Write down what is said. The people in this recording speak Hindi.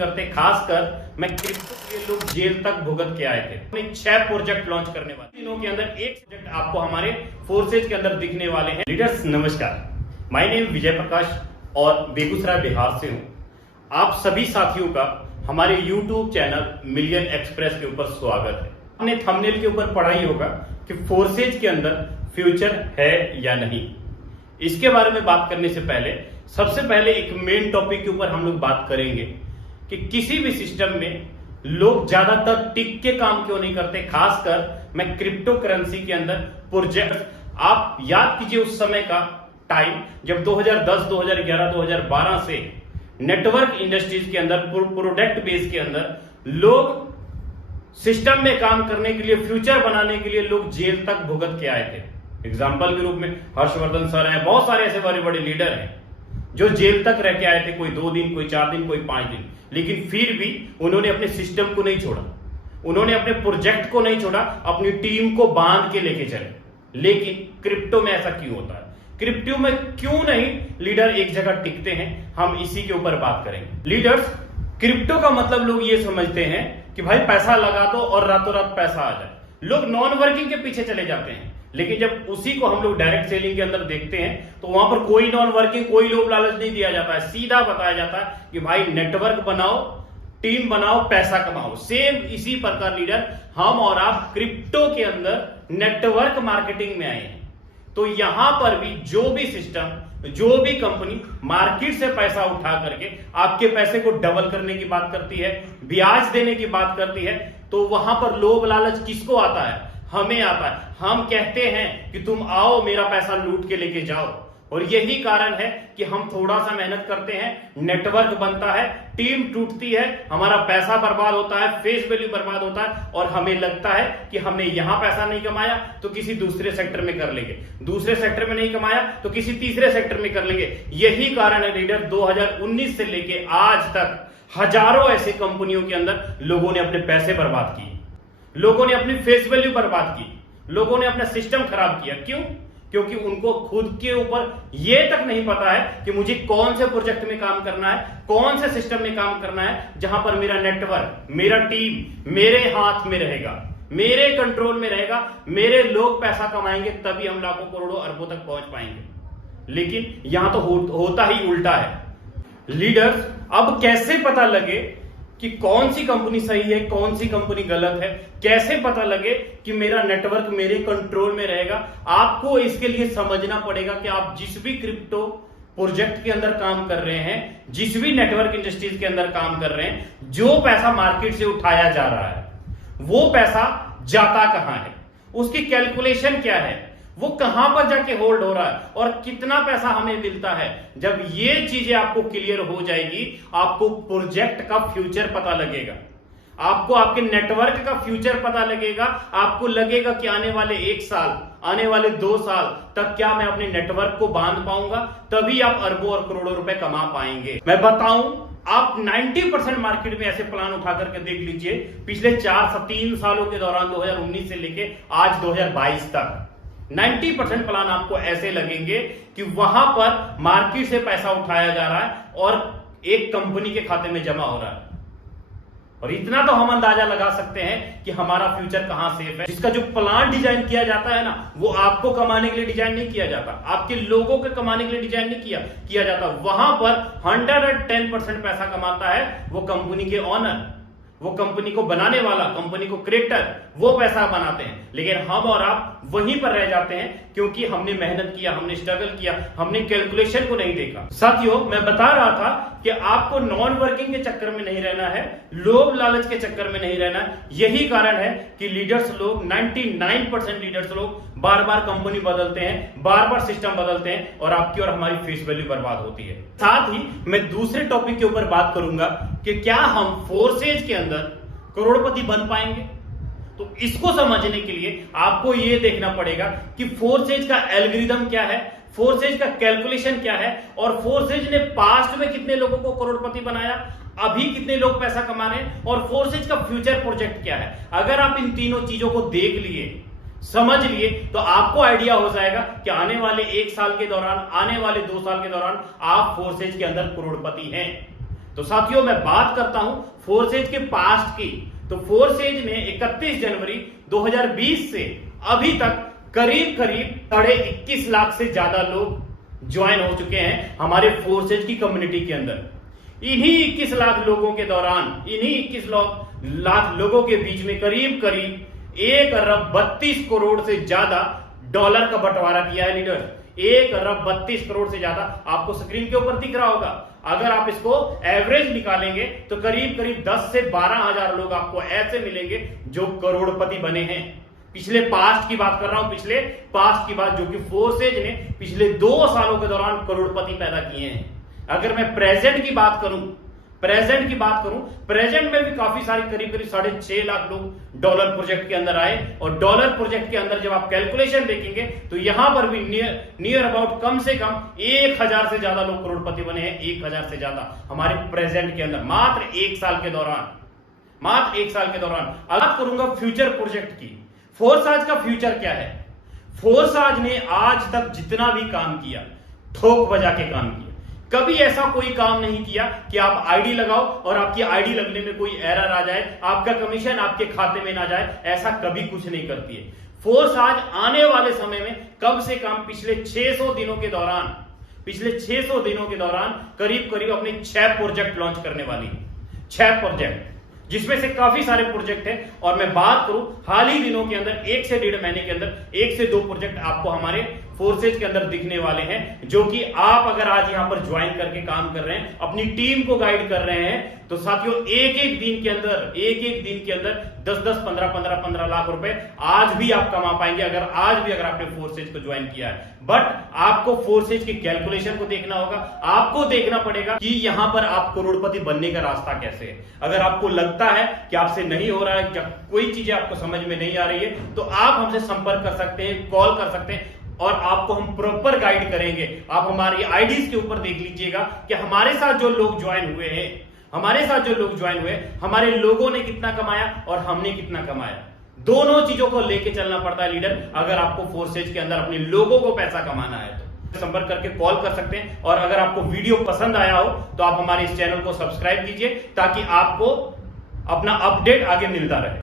करते, खासकर मैं क्रिप्टो के लिए लोग जेल तक भुगत के आए थे। हमने 6 प्रोजेक्ट लॉन्च करने वाले, दिनों के अंदर एक प्रोजेक्ट आपको हमारे फोर्सेज के अंदर दिखने वाले हैं। लीडर्स नमस्कार, माय नेम विजय प्रकाश और बेगूसराय बिहार से हूं। आप सभी साथियों का हमारे YouTube चैनल मिलियन एक्सप्रेस के ऊपर स्वागत है। आपने थंबनेल के ऊपर पढ़ा ही होगा कि फोर्सेज के अंदर फ्यूचर है या नहीं। इसके बारे में बात करने से पहले सबसे पहले एक मेन टॉपिक के ऊपर हम लोग बात करेंगे कि किसी भी सिस्टम में लोग ज्यादातर टिक के काम क्यों नहीं करते, खासकर मैं क्रिप्टो करेंसी के अंदर प्रोजेक्ट। आप याद कीजिए उस समय का टाइम जब 2010, 2011, 2012 से नेटवर्क इंडस्ट्रीज के अंदर, प्रोडक्ट बेस के अंदर लोग सिस्टम में काम करने के लिए, फ्यूचर बनाने के लिए लोग जेल तक भुगत के आए थे। एग्जाम्पल के रूप में हर्षवर्धन सर हैं, बहुत सारे ऐसे बड़े बड़े लीडर हैं जो जेल तक रह के आए थे, कोई 2 दिन, कोई 4 दिन, कोई 5 दिन, लेकिन फिर भी उन्होंने अपने सिस्टम को नहीं छोड़ा, उन्होंने अपने प्रोजेक्ट को नहीं छोड़ा, अपनी टीम को बांध के लेके चले। लेकिन क्रिप्टो में ऐसा क्यों होता है? क्रिप्टो में क्यों नहीं लीडर एक जगह टिकते हैं? हम इसी के ऊपर बात करेंगे। लीडर्स, क्रिप्टो का मतलब लोग ये समझते हैं कि भाई पैसा लगा दो और रातों रात पैसा आ जाए। लोग नॉन वर्किंग के पीछे चले जाते हैं, लेकिन जब उसी को हम लोग डायरेक्ट सेलिंग के अंदर देखते हैं तो वहां पर कोई नॉन वर्किंग, कोई लोभ लालच नहीं दिया जाता है। सीधा बताया जाता है कि भाई नेटवर्क बनाओ, टीम बनाओ, पैसा कमाओ। सेम इसी प्रकार लीडर हम और आप क्रिप्टो के अंदर नेटवर्क मार्केटिंग में आए हैं। तो यहां पर भी जो भी सिस्टम, जो भी कंपनी मार्केट से पैसा उठा करके आपके पैसे को डबल करने की बात करती है, ब्याज देने की बात करती है, तो वहां पर लोभ लालच किसको आता है? हमें आता है। हम कहते हैं कि तुम आओ, मेरा पैसा लूट के लेके जाओ। और यही कारण है कि हम थोड़ा सा मेहनत करते हैं, नेटवर्क बनता है, टीम टूटती है, हमारा पैसा बर्बाद होता है, फेस वैल्यू बर्बाद होता है, और हमें लगता है कि हमने यहां पैसा नहीं कमाया तो किसी दूसरे सेक्टर में कर लेंगे, दूसरे सेक्टर में नहीं कमाया तो किसी तीसरे सेक्टर में कर लेंगे। यही कारण है लीडर, 2019 से लेके आज तक हजारों ऐसी कंपनियों के अंदर लोगों ने अपने पैसे बर्बाद किए, लोगों ने अपनी फेस वैल्यू बर्बाद की, लोगों ने अपना सिस्टम खराब किया। क्यों? क्योंकि उनको खुद के ऊपर यह तक नहीं पता है कि मुझे कौन से प्रोजेक्ट में काम करना है, कौन से सिस्टम में काम करना है जहां पर मेरा नेटवर्क, मेरा टीम मेरे हाथ में रहेगा, मेरे कंट्रोल में रहेगा, मेरे लोग पैसा कमाएंगे, तभी हम लाखों करोड़ों अरबों तक पहुंच पाएंगे। लेकिन यहां तो होता ही उल्टा है। लीडर्स, अब कैसे पता लगे कि कौन सी कंपनी सही है, कौन सी कंपनी गलत है? कैसे पता लगे कि मेरा नेटवर्क मेरे कंट्रोल में रहेगा? आपको इसके लिए समझना पड़ेगा कि आप जिस भी क्रिप्टो प्रोजेक्ट के अंदर काम कर रहे हैं, जिस भी नेटवर्क इंडस्ट्रीज के अंदर काम कर रहे हैं, जो पैसा मार्केट से उठाया जा रहा है वो पैसा जाता कहां है, उसकी कैलकुलेशन क्या है, वो कहां पर जाके होल्ड हो रहा है और कितना पैसा हमें मिलता है। जब ये चीजें आपको क्लियर हो जाएगी, आपको प्रोजेक्ट का फ्यूचर पता लगेगा, आपको आपके नेटवर्क का फ्यूचर पता लगेगा। आपको लगेगा कि आने वाले 1 साल, आने वाले 2 साल तक क्या मैं अपने नेटवर्क को बांध पाऊंगा? तभी आप अरबों और करोड़ों रुपए कमा पाएंगे। मैं बताऊं, आप 90% मार्केट में ऐसे प्लान उठा करके देख लीजिए, पिछले 3 सालों के दौरान 2019 से लेके आज 2022 तक 90% प्लान आपको ऐसे लगेंगे कि वहां पर मार्केट से पैसा उठाया जा रहा है और एक कंपनी के खाते में जमा हो रहा है। और इतना तो हम अंदाजा लगा सकते हैं कि हमारा फ्यूचर कहां सेफ है। जिसका जो प्लान डिजाइन किया जाता है ना, वो आपको कमाने के लिए डिजाइन नहीं किया जाता, आपके लोगों के कमाने के लिए डिजाइन नहीं किया जाता। वहां पर 110% पैसा कमाता है वो कंपनी के ऑनर, वो कंपनी को बनाने वाला, कंपनी को क्रिएटर, वो पैसा बनाते हैं। लेकिन हम और आप वहीं पर रह जाते हैं क्योंकि हमने मेहनत किया, हमने स्ट्रगल किया, हमने कैलकुलेशन को नहीं देखा। साथियों, मैं बता रहा था कि आपको नॉन वर्किंग के चक्कर में नहीं रहना है, लोभ लालच के चक्कर में नहीं रहना है। यही कारण है कि लीडर्स लोग, 99% लीडर्स लोग बार बार कंपनी बदलते हैं, बार बार सिस्टम बदलते हैं और आपकी और हमारी फेस वैल्यू बर्बाद होती है। साथ ही मैं दूसरे टॉपिक के ऊपर बात करूंगा कि क्या हम फोर्सेज के अंदर करोड़पति बन पाएंगे। तो इसको समझने के लिए आपको यह देखना पड़ेगा कि फोर्सेज का एल्गोरिथम क्या है, फोर्सेज का कैलकुलेशन क्या है, और फोर्सेज ने पास्ट में कितने लोगों को करोड़पति बनाया, अभी कितने लोग पैसा कमा रहे हैं, और फोर्सेज का फ्यूचर प्रोजेक्ट क्या है। अगर आप इन तीनों चीजों को देख लिए, समझ लिए, तो आपको आइडिया हो जाएगा कि आने वाले 1 साल के दौरान, आने वाले 2 साल के दौरान आप फोर्सेज के अंदर करोड़पति हैं। तो साथियों मैं बात करता हूं फोर्सेज के पास्ट की। तो फोर्सेज ने 31 जनवरी 2020 से अभी तक करीब 21.5 लाख से ज्यादा लोग ज्वाइन हो चुके हैं हमारे फोर्सेज की कम्युनिटी के अंदर। इन्हीं 21 लाख लोगों के दौरान, इन्हीं 21 लाख लोगों के बीच में करीब 1 अरब 32 करोड़ से ज्यादा डॉलर का बंटवारा किया है लीडर। 1 अरब 32 करोड़ से ज्यादा आपको स्क्रीन के ऊपर दिख रहा होगा। अगर आप इसको एवरेज निकालेंगे तो करीब 10 से 12 हजार लोग आपको ऐसे मिलेंगे जो करोड़पति बने हैं। पिछले पास्ट की बात कर रहा हूं, पिछले पास्ट की बात, जो कि फोर्सेज ने पिछले 2 सालों के दौरान करोड़पति पैदा किए हैं। अगर मैं प्रेजेंट की बात करूं, प्रेजेंट में भी काफी सारी करीब 6.5 लाख लोग डॉलर प्रोजेक्ट के अंदर आए। और डॉलर प्रोजेक्ट के अंदर जब आप कैलकुलेशन देखेंगे तो यहां पर भी नियर अबाउट कम से कम 1000 से ज्यादा लोग करोड़पति बने हैं। 1000 से ज्यादा हमारे प्रेजेंट के अंदर मात्र 1 साल के दौरान। बात करूंगा फ्यूचर प्रोजेक्ट की। फोर्साज का फ्यूचर क्या है? फोर्साज ने आज तक जितना भी काम किया ठोक बजा के काम किया। कभी ऐसा कोई काम नहीं किया कि आप आईडी लगाओ और आपकी आईडी लगने में कोई एरर आ जाए, आपका कमीशन आपके खाते में ना जाए। ऐसा कभी कुछ नहीं करती है फोर्साज। आने वाले समय में कम से कम पिछले 600 दिनों के दौरान करीब अपने 6 प्रोजेक्ट लॉन्च करने वाली। 6 प्रोजेक्ट, जिसमें से काफी सारे प्रोजेक्ट हैं। और मैं बात करूं हाल ही दिनों के अंदर 1 से 1.5 महीने के अंदर 1 से 2 प्रोजेक्ट आपको हमारे फोर्सेज के अंदर दिखने वाले हैं, जो कि आप अगर आज यहां पर ज्वाइन करके काम कर रहे हैं, अपनी टीम को गाइड कर रहे हैं, तो साथियों एक दिन के अंदर 10 15 लाख रुपए आज भी आप कमा पाएंगे अगर आपने फोर्सेज को ज्वाइन किया है। बट आपको फोर्सेज के कैलकुलेशन को देखना होगा। आपको देखना पड़ेगा कि यहां पर आप करोड़पति बनने का रास्ता कैसे है। अगर आपको लगता है कि आपसे नहीं हो रहा है, या कोई चीजें आपको समझ में नहीं आ रही है, तो आप हमसे संपर्क कर सकते हैं, कॉल कर सकते हैं और आपको हम प्रॉपर गाइड करेंगे। आप हमारी आईडीज के ऊपर देख लीजिएगा कि हमारे साथ जो लोग ज्वाइन हुए, हमारे लोगों ने कितना कमाया और हमने कितना कमाया। दोनों चीजों को लेके चलना पड़ता है लीडर, अगर आपको फोर्सेज के अंदर अपने लोगों को पैसा कमाना है तो। संपर्क करके कॉल कर सकते हैं। और अगर आपको वीडियो पसंद आया हो तो आप हमारे इस चैनल को सब्सक्राइब कीजिए, ताकि आपको अपना अपडेट आगे मिलता रहे।